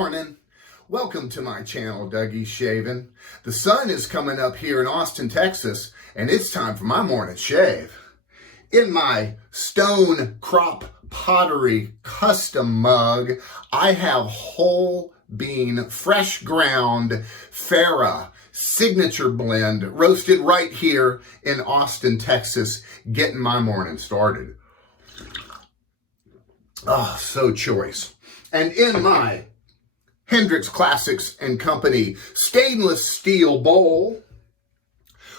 morning. Welcome to my channel, Dougie's Shaving. The sun is coming up here in Austin, Texas, and it's time for my morning shave. In my stone crop pottery custom mug, I have whole bean, fresh ground Farah signature blend roasted right here in Austin, Texas, getting my morning started. Oh, so choice. And in my Hendrix Classics and Company stainless steel bowl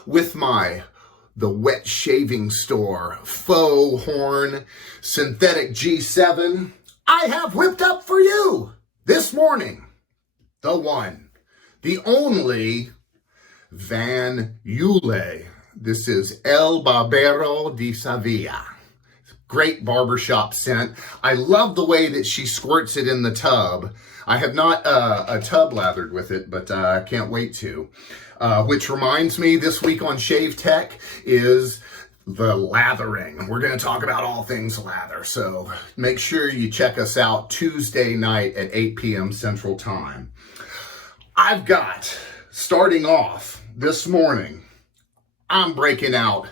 with the Wet Shaving Store faux horn synthetic G7, I have whipped up for you this morning the one, the only Van Yulay. This is El Barbero de SeVilla. Great barbershop scent. I love the way that she squirts it in the tub. I have not a tub lathered with it, but I can't wait to. Which reminds me, this week on Shave Tech is the lathering. We're going to talk about all things lather. So make sure you check us out Tuesday night at 8 p.m. Central Time. I've got, starting off this morning, I'm breaking out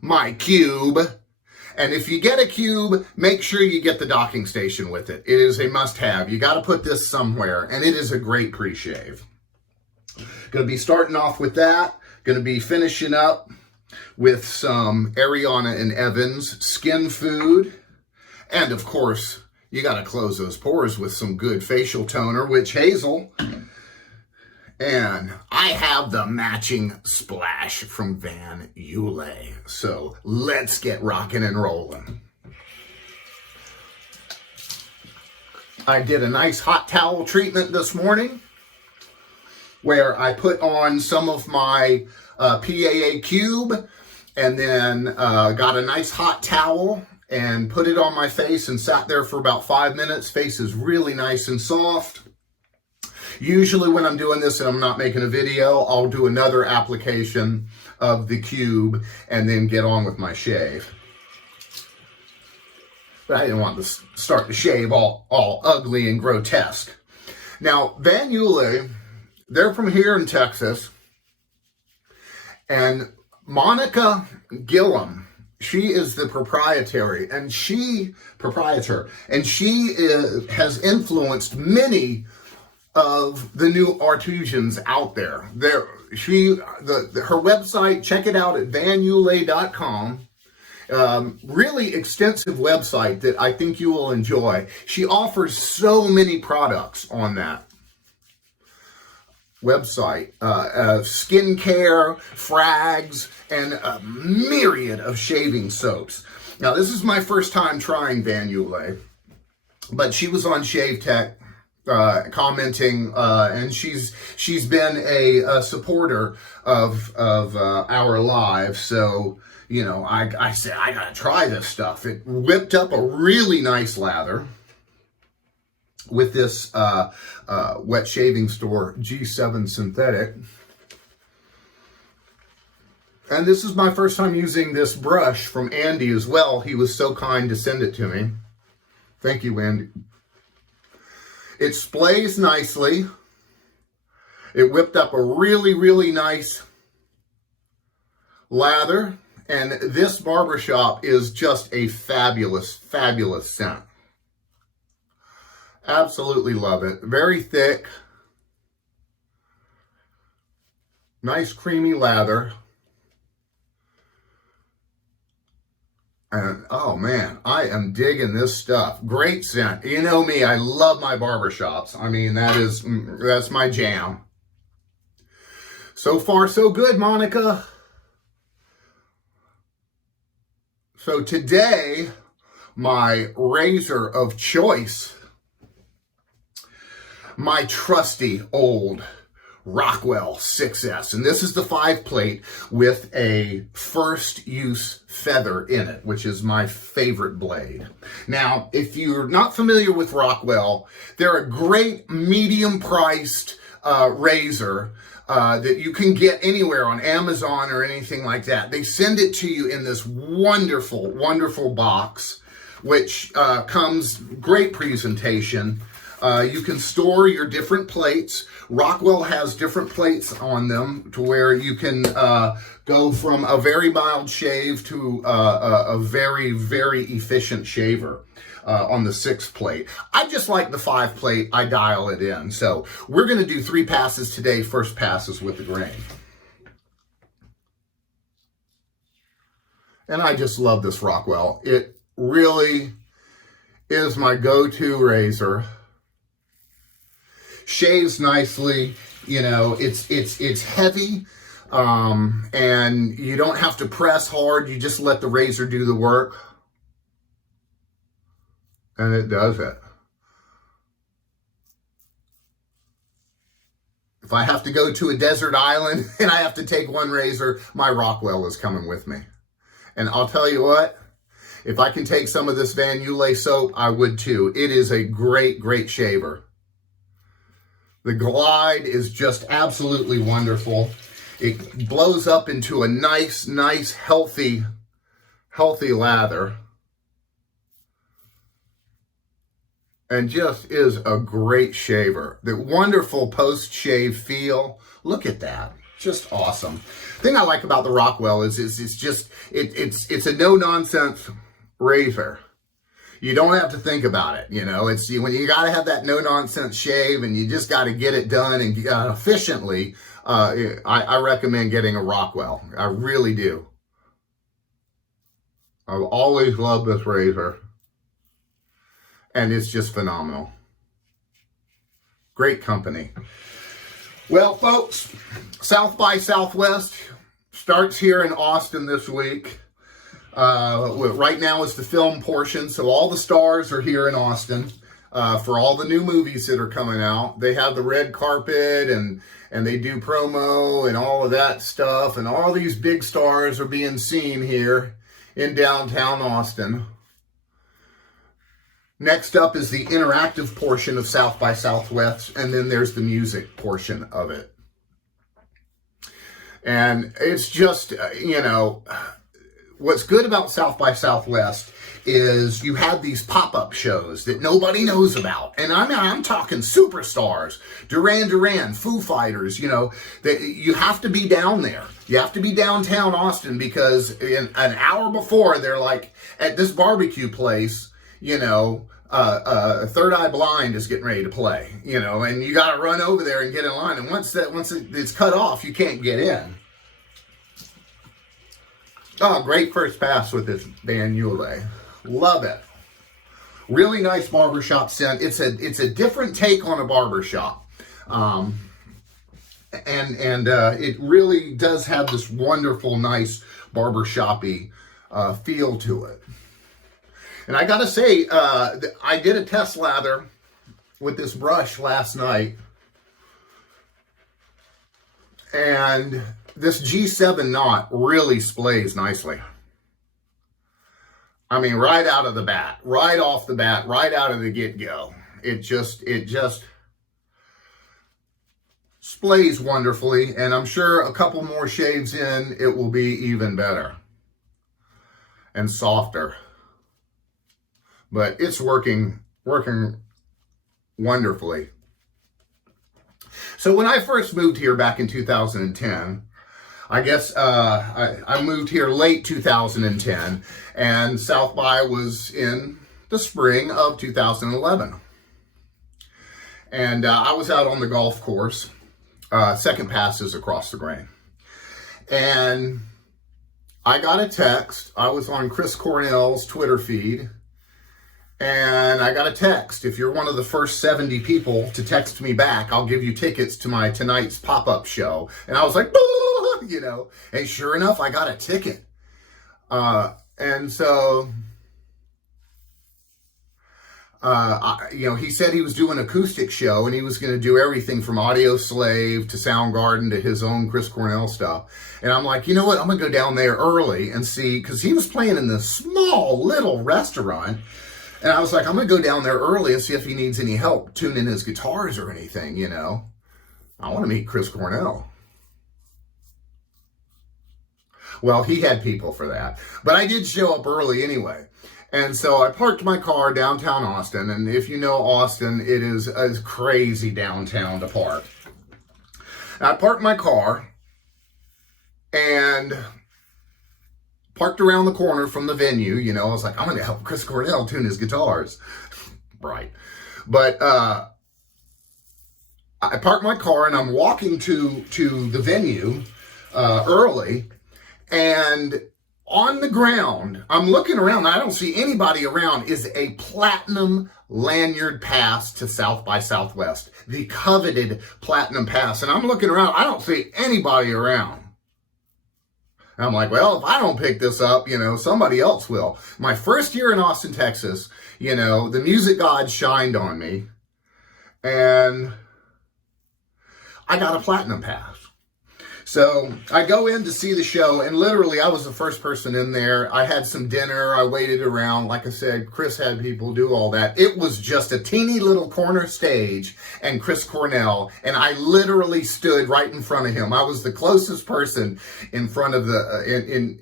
my cube. And if you get a cube, make sure you get the docking station with it. It is a must-have. You got to put this somewhere, and it is a great pre-shave. Going to be starting off with that. Going to be finishing up with some Ariana and Evans skin food. And, of course, you got to close those pores with some good facial toner, Witch Hazel. And I have the matching splash from Van Yulay. So let's get rocking and rolling. I did a nice hot towel treatment this morning where I put on some of my PAA cube and then got a nice hot towel and put it on my face and sat there for about 5 minutes. Face is really nice and soft. Usually when I'm doing this and I'm not making a video, I'll do another application of the cube and then get on with my shave. But I didn't want to start the shave all ugly and grotesque. Now, Van Yulay, they're from here in Texas. And Monica Gillum, she is the proprietor, and she has influenced many of the new artisans out there. Her website, check it out at vanyulay.com. Really extensive website that I think you will enjoy. She offers so many products on that website. Skincare, frags, and a myriad of shaving soaps. Now, this is my first time trying Van Yulay, but she was on Shave Tech commenting, and she's been a supporter of our live. So, you know, I said, I gotta try this stuff. It whipped up a really nice lather with this Wet Shaving Store G7 synthetic. And this is my first time using this brush from Andy as well. He was so kind to send it to me. Thank you, Andy. It splays nicely. It whipped up a really, really nice lather. And this barbershop is just a fabulous, fabulous scent. Absolutely love it. Very thick. Nice creamy lather. And, oh man, I am digging this stuff. Great scent. You know me, I love my barbershops. I mean, that's my jam. So far, so good, Monica. So today, my razor of choice, my trusty old Rockwell 6S. And this is the 5-plate with a first use feather in it, which is my favorite blade. Now, if you're not familiar with Rockwell, they're a great medium priced razor that you can get anywhere on Amazon or anything like that. They send it to you in this wonderful, wonderful box, which comes great presentation. You can store your different plates. Rockwell has different plates on them to where you can go from a very mild shave to a very, very efficient shaver on the 6 plate. I just like the 5 plate. I dial it in. So we're going to do 3 passes today. First pass is with the grain. And I just love this Rockwell. It really is my go-to razor. Shaves nicely, you know, it's heavy, and you don't have to press hard. You just let the razor do the work. And it does it. If I have to go to a desert island and I have to take one razor, my Rockwell is coming with me. And I'll tell you what, if I can take some of this Van Yulay soap, I would too. It is a great, great shaver. The glide is just absolutely wonderful. It blows up into a nice, healthy lather. And just is a great shaver. The wonderful post-shave feel. Look at that. Just awesome. Thing I like about the Rockwell is it's a no-nonsense razor. You don't have to think about it, you know. It's when you got to have that no-nonsense shave and you just got to get it done and efficiently. I recommend getting a Rockwell. I really do. I've always loved this razor. And it's just phenomenal. Great company. Well, folks, South by Southwest starts here in Austin this week. Right now is the film portion, so all the stars are here in Austin for all the new movies that are coming out. They have the red carpet and they do promo and all of that stuff, and all these big stars are being seen here in downtown Austin. Next up is the interactive portion of South by Southwest, and then there's the music portion of it. And it's just, you know, what's good about South by Southwest is you have these pop-up shows that nobody knows about. And I'm talking superstars, Duran Duran, Foo Fighters, you know, that you have to be down there. You have to be downtown Austin because in an hour before they're like at this barbecue place, you know, Third Eye Blind is getting ready to play, you know, and you got to run over there and get in line. And once it's cut off, you can't get in. Oh, great first pass with this Van Yulay. Love it. Really nice barbershop scent. It's a different take on a barbershop. And it really does have this wonderful, nice barbershop-y feel to it. And I gotta say, I did a test lather with this brush last night. And this G7 knot really splays nicely. I mean, right out of the bat, right off the bat, right out of the get-go. It just splays wonderfully. And I'm sure a couple more shaves in, it will be even better and softer. But it's working wonderfully. So when I first moved here back in 2010, I guess I moved here late 2010, and South by was in the spring of 2011. And I was out on the golf course, second passes across the grain. And I got a text. I was on Chris Cornell's Twitter feed. And I got a text. If you're one of the first 70 people to text me back, I'll give you tickets to my tonight's pop-up show. And I was like, you know, and sure enough, I got a ticket. And so, you know, he said he was doing an acoustic show and he was going to do everything from Audio Slave to Soundgarden to his own Chris Cornell stuff. And I'm like, you know what? I'm going to go down there early and see, because he was playing in this small little restaurant. And I was like, I'm going to go down there early and see if he needs any help tuning his guitars or anything, you know. I want to meet Chris Cornell. Well, he had people for that. But I did show up early anyway. And so I parked my car downtown Austin. And if you know Austin, it is a crazy downtown to park. I parked my car and parked around the corner from the venue. You know, I was like, I'm going to help Chris Cornell tune his guitars. Right. But I parked my car and I'm walking to the venue early. And on the ground, I'm looking around. I don't see anybody around. Is a platinum lanyard pass to South by Southwest, the coveted platinum pass. And I'm looking around. I don't see anybody around. And I'm like, well, if I don't pick this up, you know, somebody else will. My first year in Austin, Texas, you know, the music gods shined on me. And I got a platinum pass. So I go in to see the show, and literally I was the first person in there. I had some dinner. I waited around. Like I said, Chris had people do all that. It was just a teeny little corner stage and Chris Cornell, and I literally stood right in front of him. I was the closest person in front of the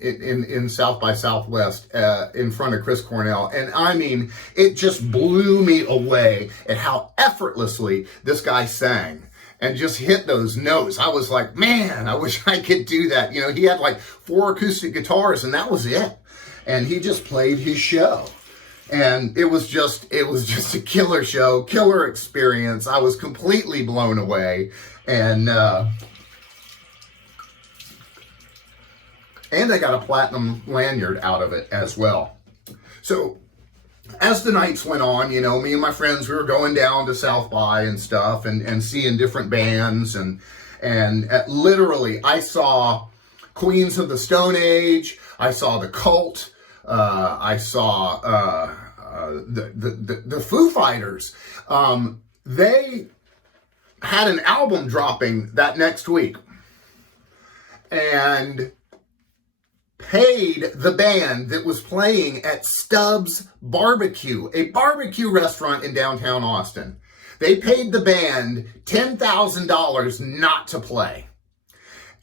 in South by Southwest in front of Chris Cornell. And I mean, it just blew me away at how effortlessly this guy sang. And just hit those notes. I was like, man, I wish I could do that. You know, he had like 4 acoustic guitars and that was it. And he just played his show. And it was just a killer show, killer experience. I was completely blown away. And I got a platinum lanyard out of it as well. So as the nights went on, you know, me and my friends, we were going down to South by and stuff and seeing different bands. And literally, I saw Queens of the Stone Age. I saw The Cult. I saw the Foo Fighters. They had an album dropping that next week. And paid the band that was playing at Stubbs Barbecue, a barbecue restaurant in downtown Austin. They paid the band $10,000 not to play.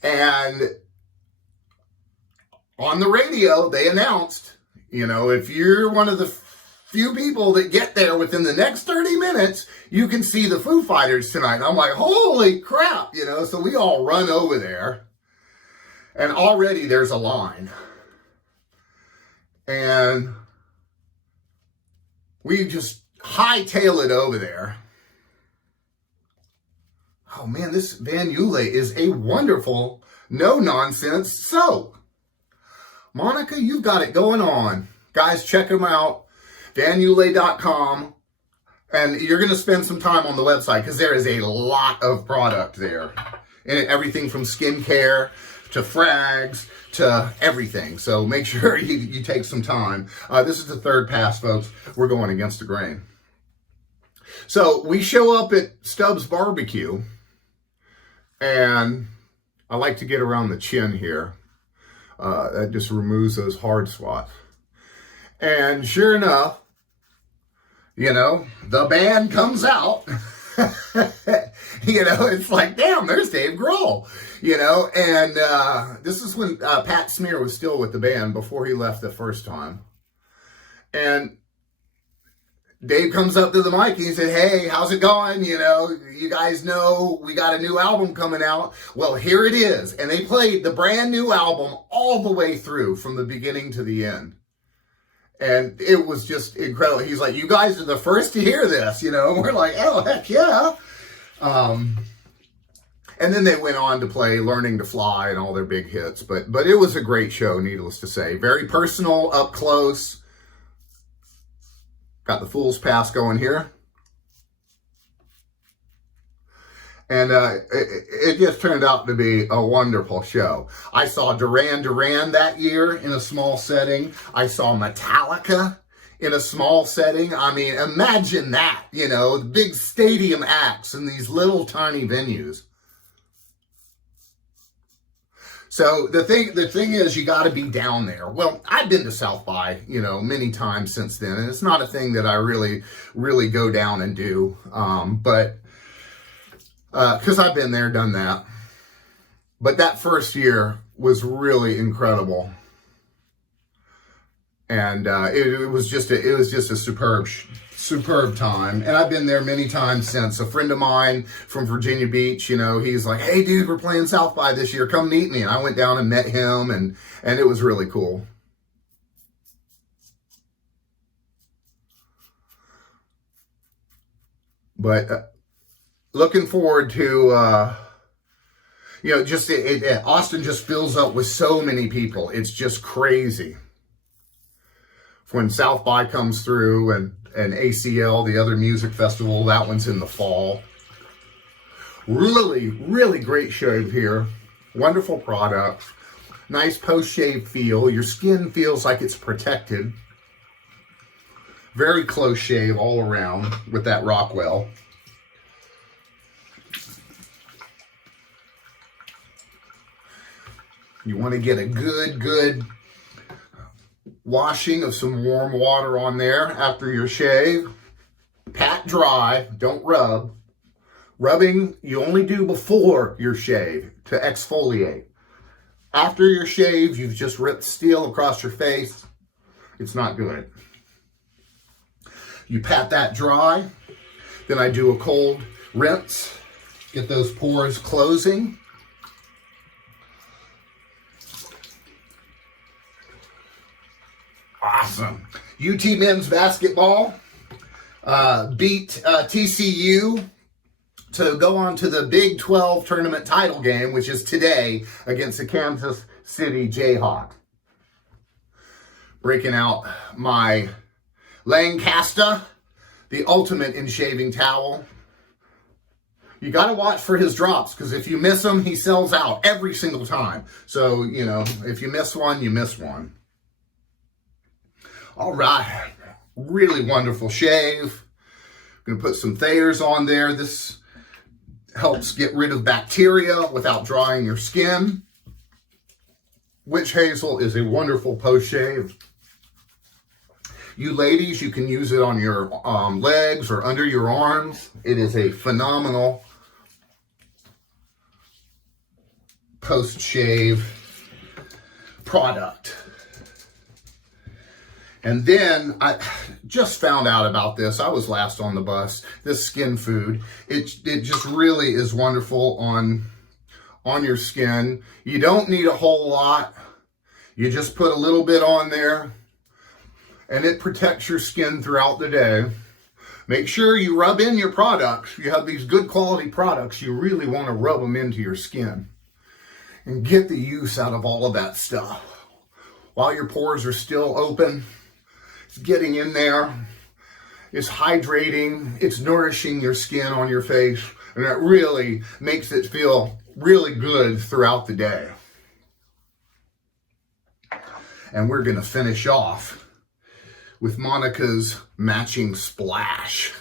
And on the radio, they announced, you know, if you're one of the few people that get there within the next 30 minutes, you can see the Foo Fighters tonight. And I'm like, holy crap, you know, so we all run over there. And already there's a line. And we just hightail it over there. Oh man, this Van Yulay is a wonderful, no-nonsense soap. Monica, you've got it going on. Guys, check them out. VanYulay.com. And you're going to spend some time on the website because there is a lot of product there. And everything from skincare to frags, to everything. So make sure you take some time. This is the third pass, folks. We're going against the grain. So we show up at Stubbs Barbecue, and I like to get around the chin here. That just removes those hard spots. And sure enough, you know, the band comes out. You know, it's like, damn, there's Dave Grohl, you know, and this is when Pat Smear was still with the band before he left the first time. And Dave comes up to the mic and he said, hey, how's it going? You know, you guys know we got a new album coming out. Well, here it is. And they played the brand new album all the way through from the beginning to the end. And it was just incredible. He's like, you guys are the first to hear this, you know. And we're like, oh, heck yeah. And then they went on to play Learning to Fly and all their big hits. But it was a great show, needless to say. Very personal, up close. Got the Fool's Pass going here. And it just turned out to be a wonderful show. I saw Duran Duran that year in a small setting. I saw Metallica in a small setting. I mean, imagine that, you know, big stadium acts in these little tiny venues. So the thing is, you got to be down there. Well, I've been to South by, you know, many times since then, and it's not a thing that I really go down and do. Because I've been there, done that. But that first year was really incredible. And it was just a superb time. And I've been there many times since. A friend of mine from Virginia Beach, you know, he's like, hey dude, we're playing South by this year, come meet me. And I went down and met him, and it was really cool. But looking forward to, you know, just Austin just fills up with so many people. It's just crazy. When South by comes through, and ACL, the other music festival, that one's in the fall. Really, really great shave here. Wonderful product. Nice post-shave feel. Your skin feels like it's protected. Very close shave all around with that Rockwell. You want to get a good washing of some warm water on there after your shave. Pat dry, don't rub. Rubbing you only do before your shave to exfoliate. After your shave, you've just ripped steel across your face. It's not good. You pat that dry, then I do a cold rinse, get those pores closing. Awesome. UT men's basketball beat TCU to go on to the Big 12 tournament title game, which is today against the Kansas City Jayhawks. Breaking out my Lancaster, the ultimate in shaving towel. You got to watch for his drops, because if you miss him, he sells out every single time. So, you know, if you miss one, you miss one. All right. Really wonderful shave. I'm going to put some Thayers on there. This helps get rid of bacteria without drying your skin. Witch hazel is a wonderful post-shave. You ladies, you can use it on your legs or under your arms. It is a phenomenal post-shave product. And then I just found out about this. I was last on the bus. This skin food, it just really is wonderful on your skin. You don't need a whole lot. You just put a little bit on there, and it protects your skin throughout the day. Make sure you rub in your products. You have these good quality products, you really want to rub them into your skin and get the use out of all of that stuff. While your pores are still open, it's getting in there, it's hydrating, it's nourishing your skin on your face, and it really makes it feel really good throughout the day. And we're going to finish off with Monica's matching splash.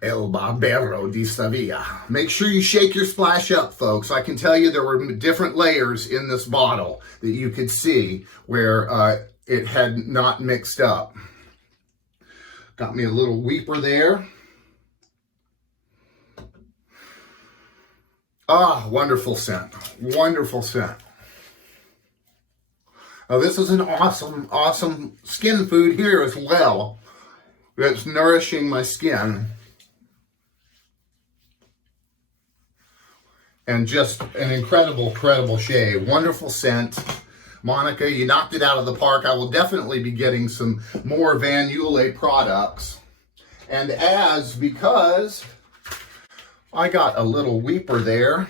El Barbero de SeVilla. Make sure you shake your splash up, folks. I can tell you there were different layers in this bottle that you could see where it had not mixed up. Got me a little weeper there. Ah, wonderful scent. Wonderful scent. Now, this is an awesome skin food here as well. That's nourishing my skin. And just an incredible shave. Wonderful scent. Monica, you knocked it out of the park. I will definitely be getting some more Van Yulay products. And because I got a little weeper there,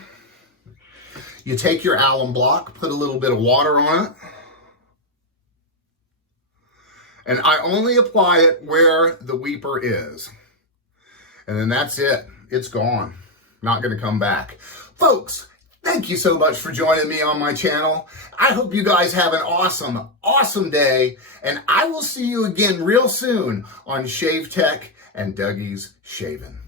you take your alum block, put a little bit of water on it. And I only apply it where the weeper is. And then that's it. It's gone. Not going to come back. Folks, thank you so much for joining me on my channel. I hope you guys have an awesome day. And I will see you again real soon on Shave Tech and Dougie's Shaving.